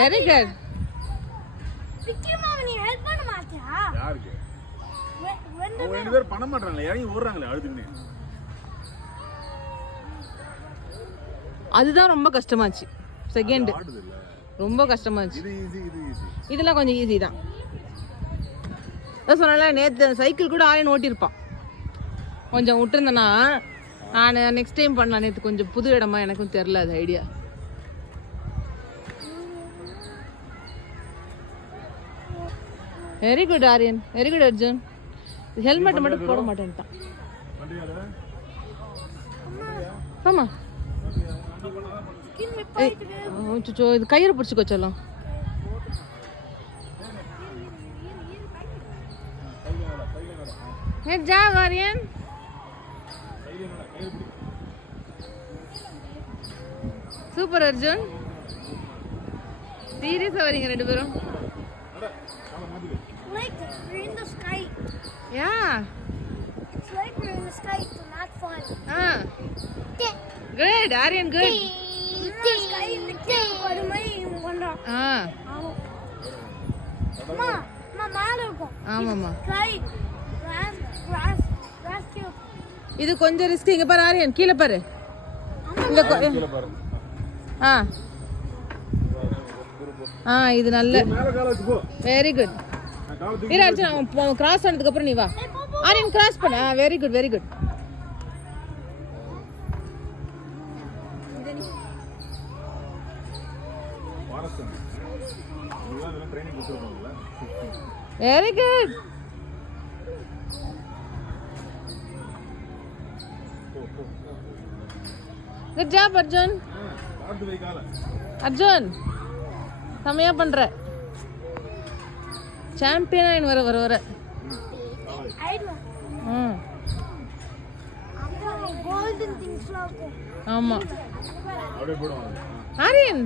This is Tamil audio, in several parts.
Very good. விக்கி மாமா நீ ஹெல்ப் பண்ண மாட்டியா? யாருக்கு? அவங்க ரெண்டு பேரும் பண்ண மாட்டாங்களே, இறங்கி ஓடுறாங்களே அழுதுன்னு. அதுதான் ரொம்ப கஷ்டமாச்சு. செகண்ட் ரொம்ப கஷ்டமாச்சு. இதெல்லாம் கொஞ்சம் ஈஸி தான். சொன்னால நேற்று சைக்கிள் கூட ஆரியன் ஓட்டியிருப்பான். கொஞ்சம் விட்டுருந்தேன்னா நான் நெக்ஸ்ட் டைம் பண்ணலாம். நேற்று கொஞ்சம் புது இடமா எனக்கும் தெரில அது idea. Very good Aryan, very good Arjun. Helmet மட்டும் போட மாட்டேன்ட்டான். ஆமா இது கயிறு பிடிச்சிக்கோ சொல்லும். ஆரியன் சூப்பர் அர்ஜுன். சீரியஸா வரீங்க ரெண்டு பேரும். Like we're in the sky. Yeah. It's like we're in the sky. It's not fun. Good, Aryan, good. Sky in the sky. ஒரு மாதிரி பண்றோம். ஆமா. அம்மா மேல இருக்கும். ஆமாம்மா. Sky. Grass cube. இது கொஞ்சம் ரிஸ்க். இங்க பாரு ஆரியன், கீழ பாரு. இங்க கீழ பாரு. இது நல்ல. Very good. இரு அர்ஜுன், கிராஸ் ஆனதுக்கு அப்புறம் நீ வா. ஆரியன் கிராஸ் பண்ண. Very good, very good. Very good. Good job Arjun. Arjun செமையா பண்ற. சாம்பியன் வர வர வர. ஆமா ஆரியன்.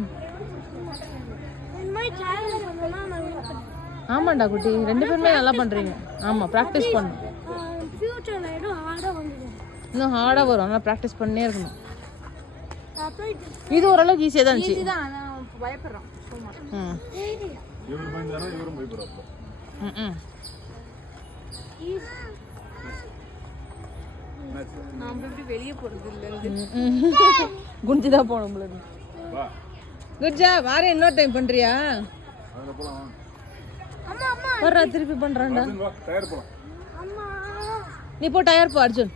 ஆமாண்டா குட்டி, ரெண்டு பேருமே நல்லா பண்றீங்க. ஆமா பிராக்டிஸ் பண்ணணும். இன்னும் ஹார்டா வரும். நல்லா பிராக்டிஸ் பண்ணே இருக்கணும். இது ஓரளவுக்கு ஈஸியா தான் இருந்துச்சு. பயப்படுறோம். வெளியே போறது இல்ல, குஞ்சுதான் போகணும். Good job Aryan. இன்னொரு டைம் பண்றியா? வர்றா திருப்பி பண்றான்டா. நீ போ டயர் போ அர்ஜுன்.